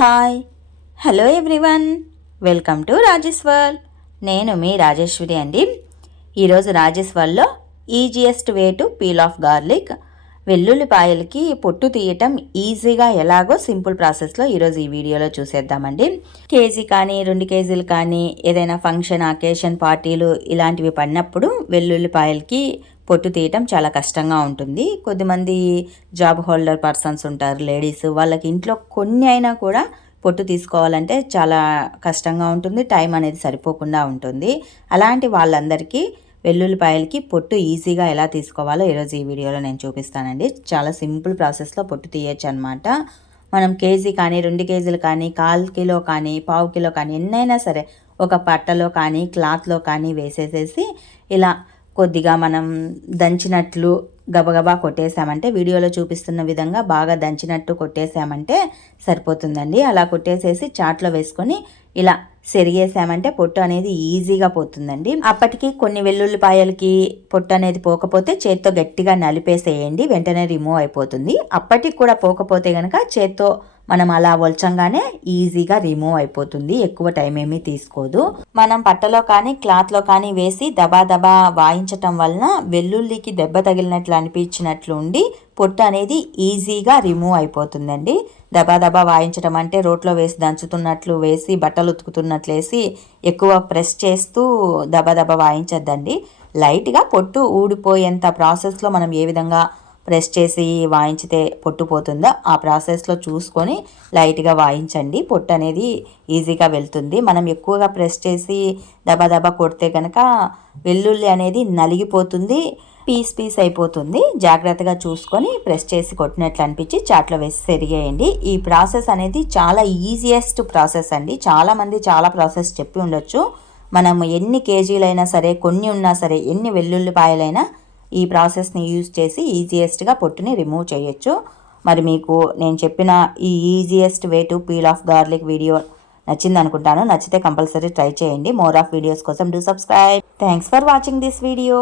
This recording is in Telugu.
Hi. Hello everyone. Welcome to Rajeshwar నేను మీ రాజేశ్వరి అండి. ఈరోజు రాజేశ్వర్లో easiest way to peel off garlic. వెల్లుల్లిపాయలకి పొట్టు తీయటం ఈజీగా ఎలాగో సింపుల్ ప్రాసెస్లో ఈరోజు ఈ వీడియోలో చూసేద్దామండి. కేజీ కానీ రెండు కేజీలు కానీ ఏదైనా ఫంక్షన్ అకేషన్ పార్టీలు ఇలాంటివి పడినప్పుడు వెల్లుల్లిపాయలకి పొట్టు తీయటం చాలా కష్టంగా ఉంటుంది. కొద్దిమంది జాబ్ హోల్డర్ పర్సన్స్ ఉంటారు లేడీస్. వాళ్ళకి ఇంట్లో కొన్ని అయినా కూడా పొట్టు తీసుకోవాలంటే చాలా కష్టంగా ఉంటుంది. టైం అనేది సరిపోకుండా ఉంటుంది. అలాంటి వాళ్ళందరికీ వెల్లుల్లిపాయలకి పొట్టు ఈజీగా ఎలా తీసుకోవాలో ఈరోజు ఈ వీడియోలో నేను చూపిస్తానండి. చాలా సింపుల్ ప్రాసెస్లో పొట్టు తీయచ్చు అనమాట మనం కేజీ కానీ రెండు కేజీలు కానీ కాల్ కిలో కానీ పావు కిలో కానీ ఎన్నైనా సరే ఒక పట్టలో కానీ క్లాత్లో కానీ వేసేసేసి ఇలా కొద్దిగా మనం దంచినట్లు గబగబా కొట్టేసామంటే వీడియోలో చూపిస్తున్న విధంగా బాగా దంచినట్టు కొట్టేసామంటే సరిపోతుందండి. అలా కొట్టేసేసి చాట్లో వేసుకొని ఇలా సెరిగేసామంటే పొట్టు అనేది ఈజీగా పోతుందండి. అప్పటికి కొన్ని వెల్లుల్లిపాయలకి పొట్టు అనేది పోకపోతే చేత్తో గట్టిగా నలిపేసేయండి వెంటనే రిమూవ్ అయిపోతుంది. అప్పటికి కూడా పోకపోతే కనుక చేత్తో మనం అలా ఒల్చంగానే ఈజీగా రిమూవ్ అయిపోతుంది. ఎక్కువ టైం ఏమీ తీసుకోదు. మనం పట్టలో కానీ క్లాత్లో కానీ వేసి దబా దబా వాయించటం వలన వెల్లుల్లికి దెబ్బ తగిలినట్లు అనిపించినట్లు ఉండి పొట్టు అనేది ఈజీగా రిమూవ్ అయిపోతుందండి. దబా దబా వాయించడం అంటే రోట్లో వేసి దంచుతున్నట్లు వేసి బట్టలు ఉతుకుతున్నట్లు వేసి ఎక్కువ ప్రెస్ చేస్తూ దబా దబా వాయించద్దండి. లైట్గా పొట్టు ఊడిపోయేంత ప్రాసెస్లో మనం ఏ విధంగా ప్రెస్ చేసి వాయించితే పొట్టు పోతుందో? ఆ ప్రాసెస్లో చూసుకొని లైట్గా వాయించండి. పొట్టు అనేది ఈజీగా వెళ్తుంది. మనం ఎక్కువగా ప్రెస్ చేసి దబా దబా కొడితే కనుక వెల్లుల్లి అనేది నలిగిపోతుంది పీస్ పీస్ అయిపోతుంది. జాగ్రత్తగా చూసుకొని ప్రెస్ చేసి కొట్టినట్లు అనిపించి చాట్లో వేసి సెరిగేయండి. ఈ ప్రాసెస్ అనేది చాలా ఈజియెస్ట్ ప్రాసెస్ అండి. చాలామంది చాలా ప్రాసెస్ చెప్పి ఉండొచ్చు. మనం ఎన్ని కేజీలైనా సరే కొన్ని ఉన్నా సరే ఎన్ని వెల్లుల్లిపాయలైనా ఈ ప్రాసెస్ని యూజ్ చేసి ఈజియెస్ట్గా పొట్టుని రిమూవ్ చేయొచ్చు. మరి మీకు నేను చెప్పిన ఈ easiest way to peel off garlic video నచ్చింది అనుకుంటాను. నచ్చితే కంపల్సరీ ట్రై చేయండి. మోర్ ఆఫ్ వీడియోస్ కోసం do subscribe. Thanks for watching this video.